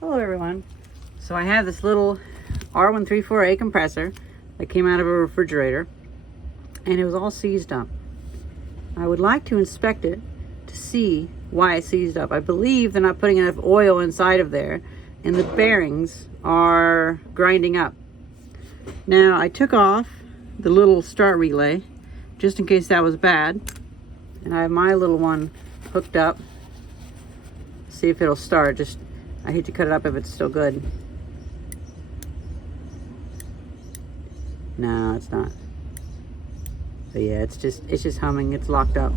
Hello everyone. So I have this little R134a compressor that came out of a refrigerator and it was all seized up. I would like to inspect it to see why it's seized up. I believe they're not putting enough oil inside of there and the bearings are grinding up. Now I took off the little start relay just in case that was bad, and I have my little one hooked up. See if it'll start. I hate to cut it up if it's still good. No, it's not. But yeah, it's just humming. It's locked up.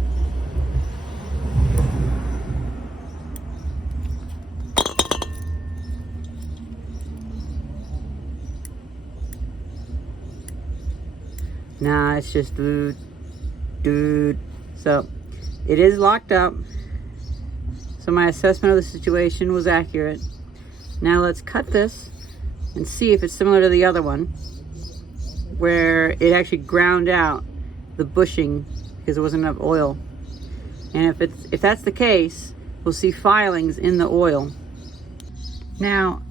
Nah, it's just dude. So it is locked up. So my assessment of the situation was accurate. Now let's cut this and see if it's similar to the other one, where it actually ground out the bushing because there wasn't enough oil. And if that's the case, we'll see filings in the oil. Now,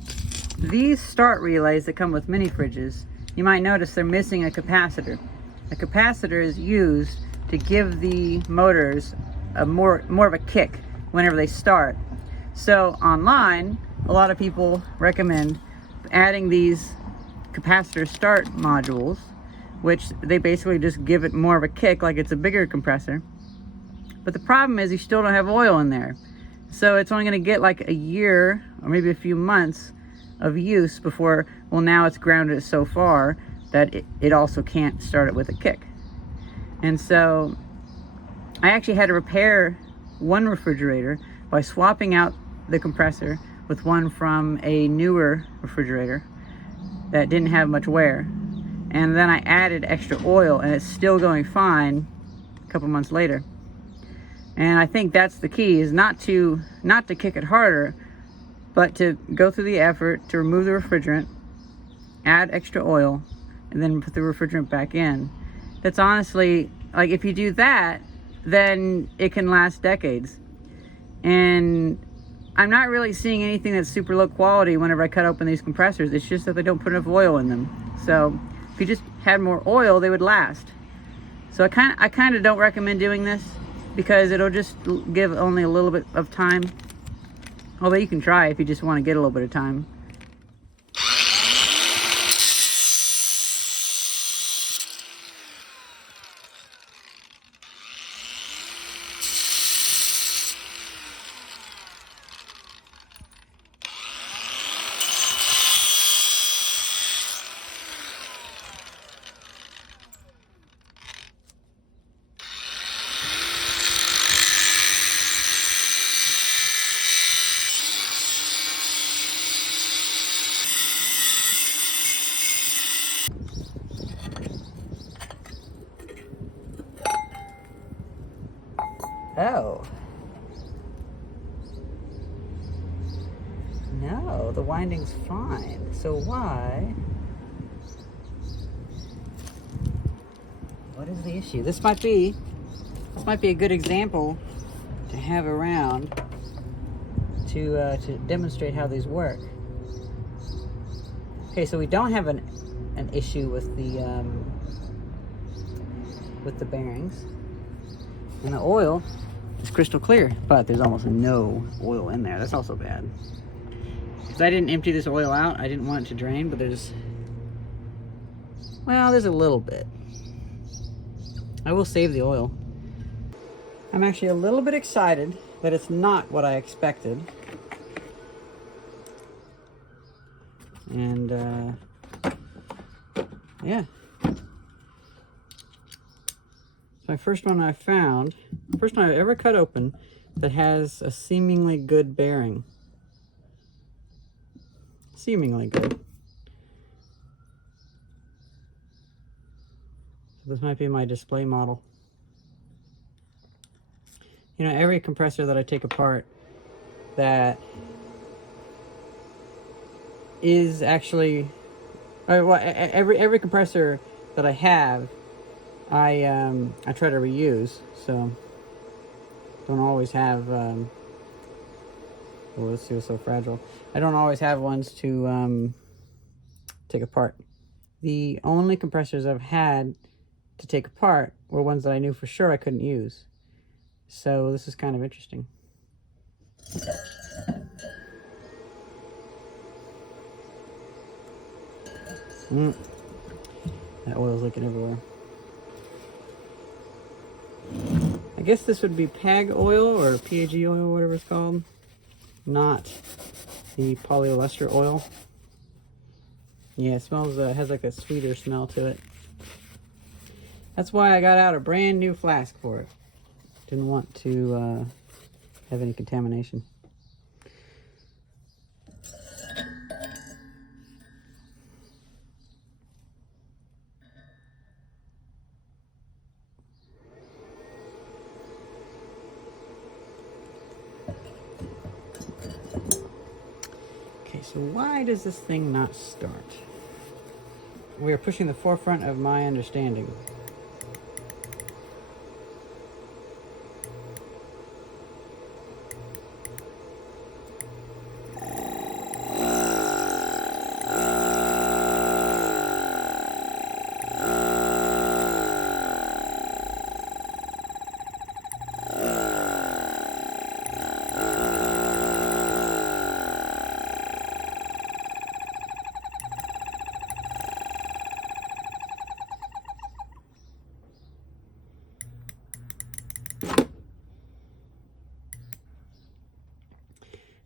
these start relays that come with mini fridges, you might notice they're missing a capacitor. A capacitor is used to give the motors a more of a kick whenever they start. So online, a lot of people recommend adding these capacitor start modules, which they basically just give it more of a kick like it's a bigger compressor. But the problem is you still don't have oil in there. So it's only gonna get like a year or maybe a few months of use before, well, now it's grounded so far that it also can't start it with a kick. And so I actually had to repair one refrigerator by swapping out the compressor with one from a newer refrigerator that didn't have much wear. And then I added extra oil and it's still going fine a couple months later. And I think that's the key, is not to kick it harder, but to go through the effort to remove the refrigerant, add extra oil, and then put the refrigerant back in. That's honestly, like, if you do that, then it can last decades. And I'm not really seeing anything that's super low quality whenever I cut open these compressors. It's just that they don't put enough oil in them. So if you just had more oil, they would last. So I kind of don't recommend doing this because it'll just give only a little bit of time. Although you can try if you just want to get a little bit of time. Oh. No, the winding's fine. So why? What is the issue? This might be a good example to have around to demonstrate how these work. Okay, so we don't have an issue with the bearings. And the oil is crystal clear, but there's almost no oil in there. That's also bad. Because I didn't empty this oil out. I didn't want it to drain, but there's a little bit. I will save the oil. I'm actually a little bit excited that it's not what I expected. And yeah. My first one I found, first one I've ever cut open that has a seemingly good bearing. Seemingly good. So this might be my display model. You know, every compressor that I take apart that is actually, every compressor that I have, I try to reuse, so don't always have Oh, let's see, it's so fragile. I don't always have ones to take apart. The only compressors I've had to take apart were ones that I knew for sure I couldn't use. So this is kind of interesting. That oil's leaking everywhere. I guess this would be PAG oil or PAG oil, whatever it's called, not the polyester oil. Yeah, it smells, has like a sweeter smell to it. That's why I got out a brand new flask for it. Didn't want to have any contamination. Okay, so why does this thing not start? We are pushing the forefront of my understanding.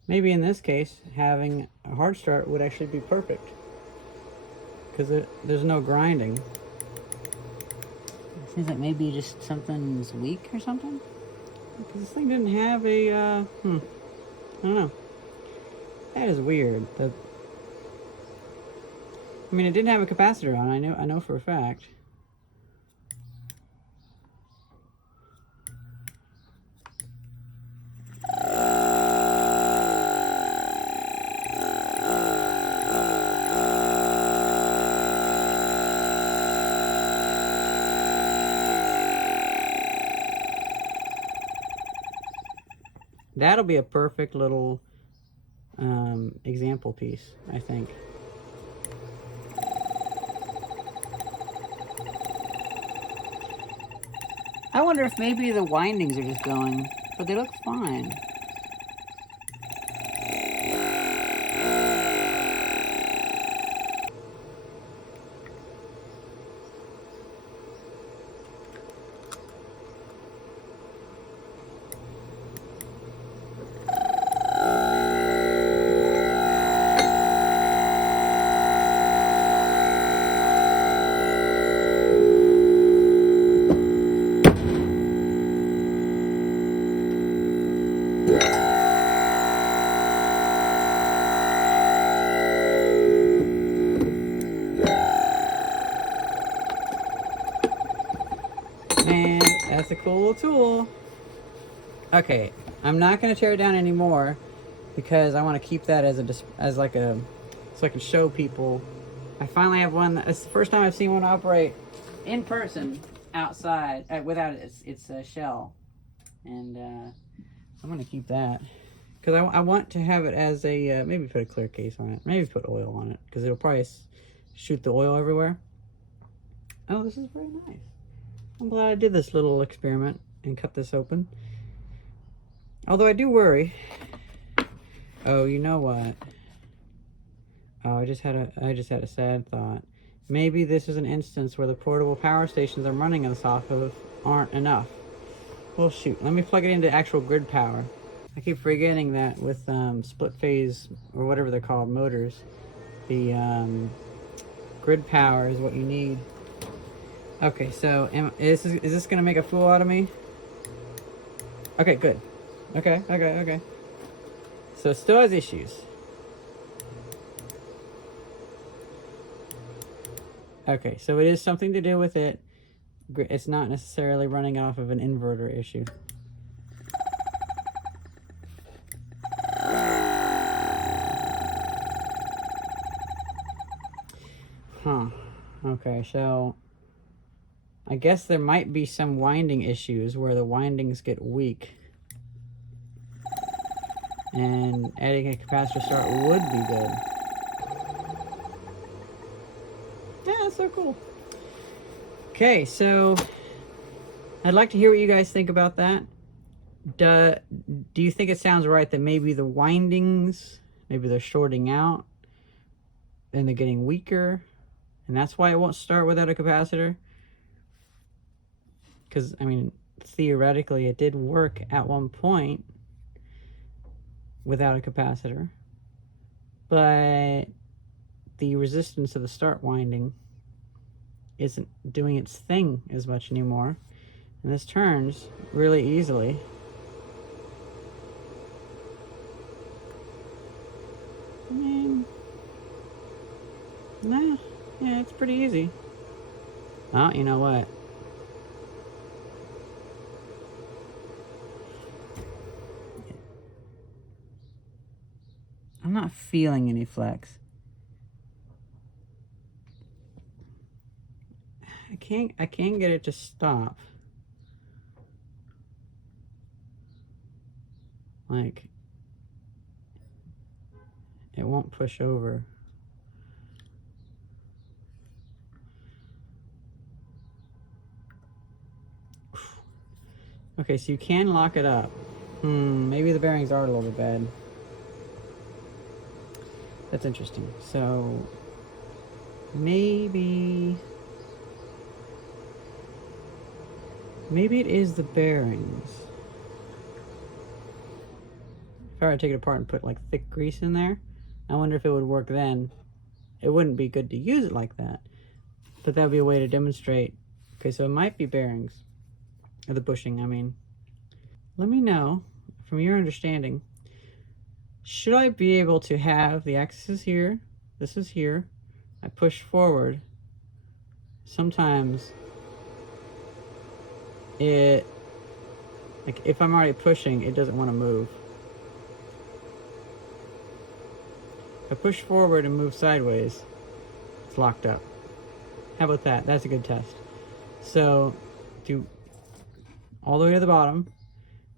Maybe in this case, having a hard start would actually be perfect, because there's no grinding. It seems like maybe just something's weak or something. Because this thing didn't have a, I don't know. That is weird. I mean, it didn't have a capacitor on. I know for a fact. That'll be a perfect little example piece, I think. I wonder if maybe the windings are just going, but they look fine. And that's a cool tool. Okay, I'm not going to tear it down anymore because I want to keep that as like a, so I can show people. I finally have one. It's the first time I've seen one operate in person outside without its shell, and I'm going to keep that because I want to have it as a maybe put a clear case on it, maybe put oil on it because it'll probably shoot the oil everywhere. Oh, this is very nice. I'm glad I did this little experiment and cut this open. Although I do worry. Oh, you know what? Oh, I just had a sad thought. Maybe this is an instance where the portable power stations I'm running this off of aren't enough. Well, shoot. Let me plug it into actual grid power. I keep forgetting that with split phase or whatever they're called motors, the grid power is what you need. Okay, so is this gonna make a fool out of me? Okay, good. Okay. So it still has issues. Okay, so it is something to do with it. It's not necessarily running off of an inverter issue. Huh. Okay, so I guess there might be some winding issues where the windings get weak. and adding a capacitor start would be good. Yeah, that's so cool. Okay, so I'd like to hear what you guys think about that. Do you think it sounds right that maybe the windings, maybe they're shorting out and they're getting weaker, and that's why it won't start without a capacitor? Because, I mean, theoretically it did work at one point without a capacitor, but the resistance of the start winding isn't doing its thing as much anymore, and this turns really easily. I mean, nah, yeah, it's pretty easy. Oh, you know what? I'm not feeling any flex. I can't get it to stop. Like, it won't push over. Okay, so you can lock it up. Maybe the bearings are a little bit bad. That's interesting. So maybe it is the bearings. If I were to take it apart and put like thick grease in there, I wonder if it would work then. It wouldn't be good to use it like that, but that would be a way to demonstrate. Okay, so it might be bearings, or the bushing, I mean. Let me know, from your understanding, should I be able to have the axis is here, this is here, I push forward, sometimes it, like if I'm already pushing, it doesn't want to move. If I push forward and move sideways, it's locked up. How about that? That's a good test. So do all the way to the bottom,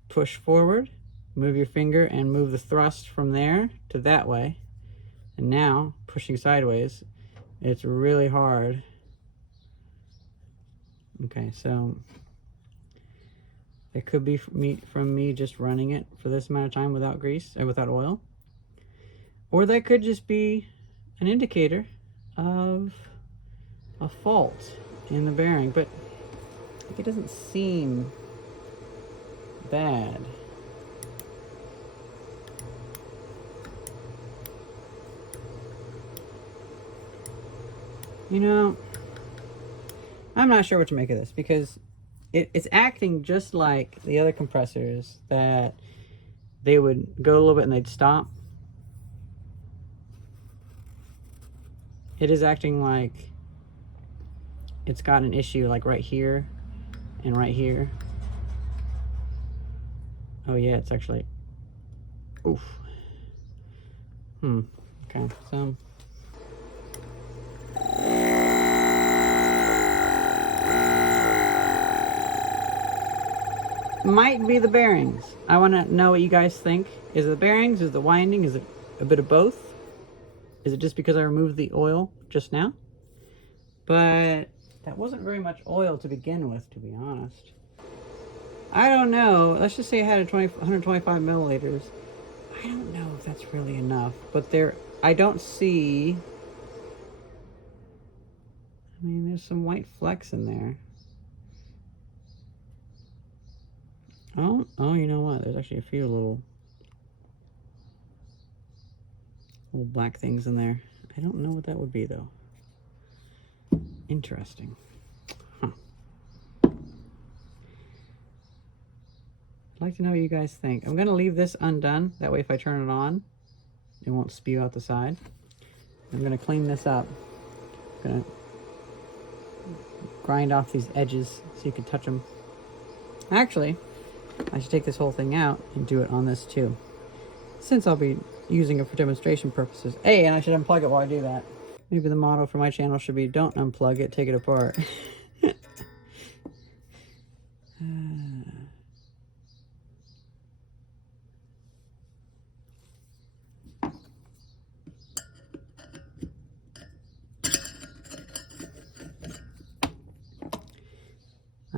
push forward, move your finger and move the thrust from there to that way. And now pushing sideways, it's really hard. Okay, so it could be from me just running it for this amount of time without grease or without oil. Or that could just be an indicator of a fault in the bearing, but it doesn't seem bad. You know, I'm not sure what to make of this, because it's acting just like the other compressors that they would go a little bit and they'd stop. It is acting like it's got an issue like right here and right here. Oh yeah, it's actually, oof. Okay, so. Might be the bearings. I want to know what you guys think. Is it the bearings? Is it the winding? Is it a bit of both? Is it just because I removed the oil just now? But that wasn't very much oil to begin with, to be honest. I don't know. Let's just say I had 125 milliliters. I don't know if that's really enough, but I don't see, I mean, there's some white flecks in there. Oh, you know what? There's actually a few little black things in there. I don't know what that would be though. Interesting. Huh. I'd like to know what you guys think. I'm gonna leave this undone. That way if I turn it on, it won't spew out the side. I'm gonna clean this up. I'm gonna grind off these edges so you can touch them. Actually, I should take this whole thing out and do it on this too, since I'll be using it for demonstration purposes. Hey, and I should unplug it while I do that. Maybe the motto for my channel should be, don't unplug it, take it apart.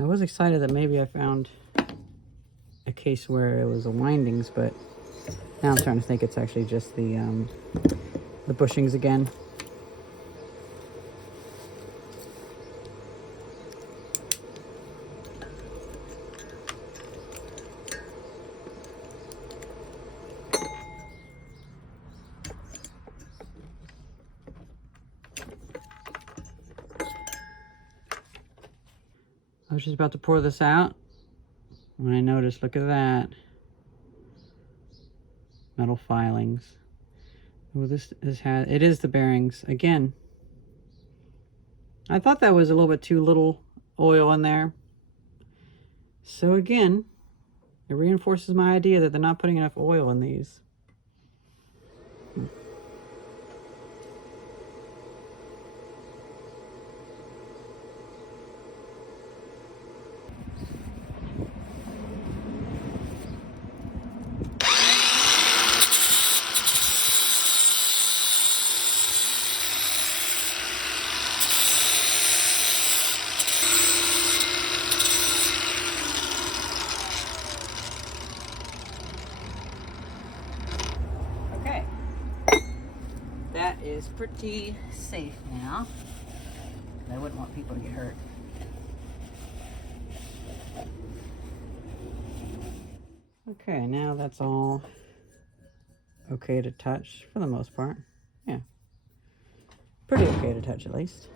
I was excited that maybe I found a case where it was the windings, but now I'm starting to think it's actually just the bushings again. I was just about to pour this out when I noticed, look at that. Metal filings. Well, it is the bearings. Again, I thought that was a little bit too little oil in there. So again, it reinforces my idea that they're not putting enough oil in these. That is pretty safe now. I wouldn't want people to get hurt. Okay, now that's all okay to touch for the most part. Yeah, pretty okay to touch at least.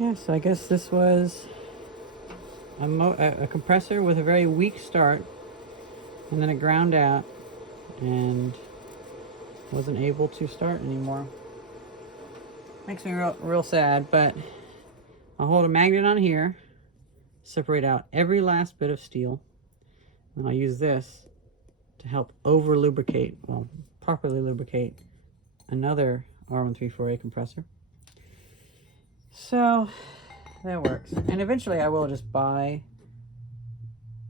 Yeah, so I guess this was a compressor with a very weak start, and then it ground out and wasn't able to start anymore. Makes me real sad, but I'll hold a magnet on here, separate out every last bit of steel, and I'll use this to help over lubricate, well, properly lubricate another R134a compressor. So that works. And eventually I will just buy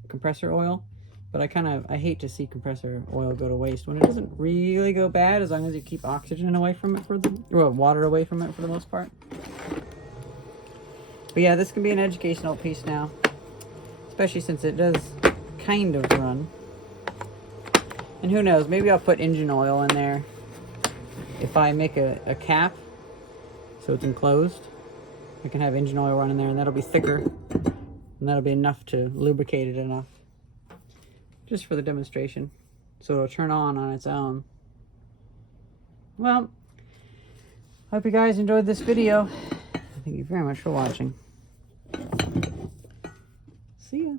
compressor oil, but I hate to see compressor oil go to waste when it doesn't really go bad, as long as you keep oxygen away from it water away from it for the most part. But yeah, this can be an educational piece now, especially since it does kind of run. And who knows, maybe I'll put engine oil in there if I make a cap so it's enclosed. I can have engine oil run in there, and that'll be thicker, and that'll be enough to lubricate it enough, just for the demonstration, so it'll turn on its own. Well, hope you guys enjoyed this video. Thank you very much for watching. See ya.